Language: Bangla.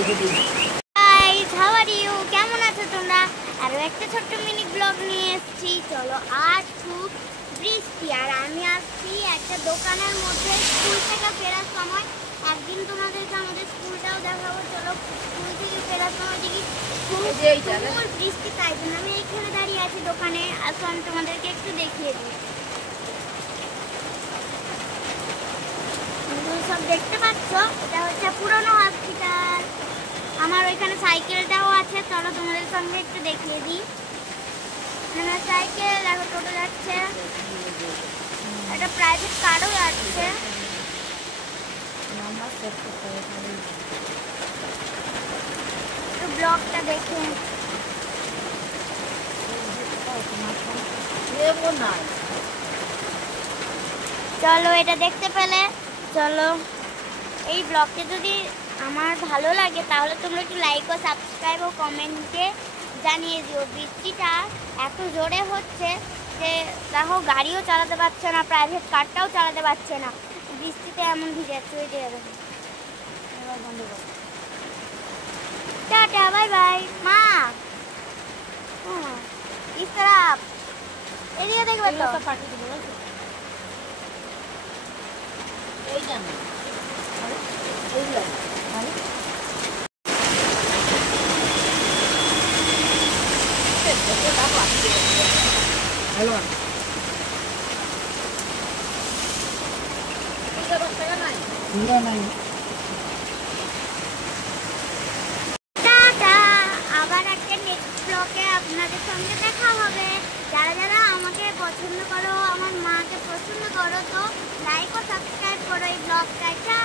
Guys, how are you? কেমন আছো তোমরা? আরো একটা ছোট্ট মিনি ব্লগ নিয়ে এসেছি। চলো, আজ খুব বৃষ্টি আর আমি আসছি একটা দোকানের মধ্যে স্কুল থেকে ফেরার সময়। একদিন তোমাদেরকে আমাদের স্কুলটাও দেখাবো। চলো, স্কুল থেকে ফেরার সময় দেখি খুব বৃষ্টি, তাই জন্য আমি এইখানে দাঁড়িয়ে আছি দোকানে। আসো, আমি তোমাদেরকে একটু দেখিয়ে দিই। সব দেখতে পাচ্ছ, এটা হচ্ছে পুরনো হসপিটাল। আমার ওইখানে সাইকেলটাও আছে, চলো তোমাদের সঙ্গে একটু দেখিয়ে দিই। সাইকেল দেখো, টোটো যাচ্ছে, একটা প্রাইভেট কারও যাচ্ছে। একটু ব্লগটা দেখে চলো, এটা দেখতে পেলে। চলো, এই ব্লগটা যদি আমার ভালো লাগে তাহলে তোমরা একটু লাইক ও সাবস্ক্রাইব ও কমেন্টে জানিয়ে দিও। বৃষ্টিটা এত জোরে হচ্ছে যে দেখো, গাড়িও চালাতে পারছে না, প্রাইভেট কারটাও চালাতে পারছে না, বৃষ্টিতে এমন ভিজে যাচ্ছে। ওই যে টাটা, বাই বাই। মা, ইস तरफ এদিকে দেখবে তো। এই জানো আবার একটা নেক্সট ব্লগে আপনাদের সঙ্গে দেখা হবে। যারা যারা আমাকে পছন্দ করো, আমার মাকে পছন্দ করো, তো লাইক ও সাবস্ক্রাইব করো এই ব্লগটা।